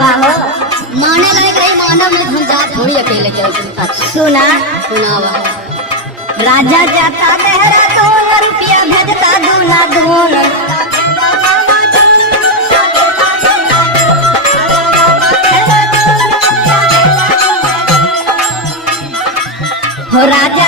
मनवा हो माने लायक रही मानव में हम जा थोड़ी अकेले चल सुना सुनावा। राजा जाता देहरादून रुपया भेजता दूना दून हो राजा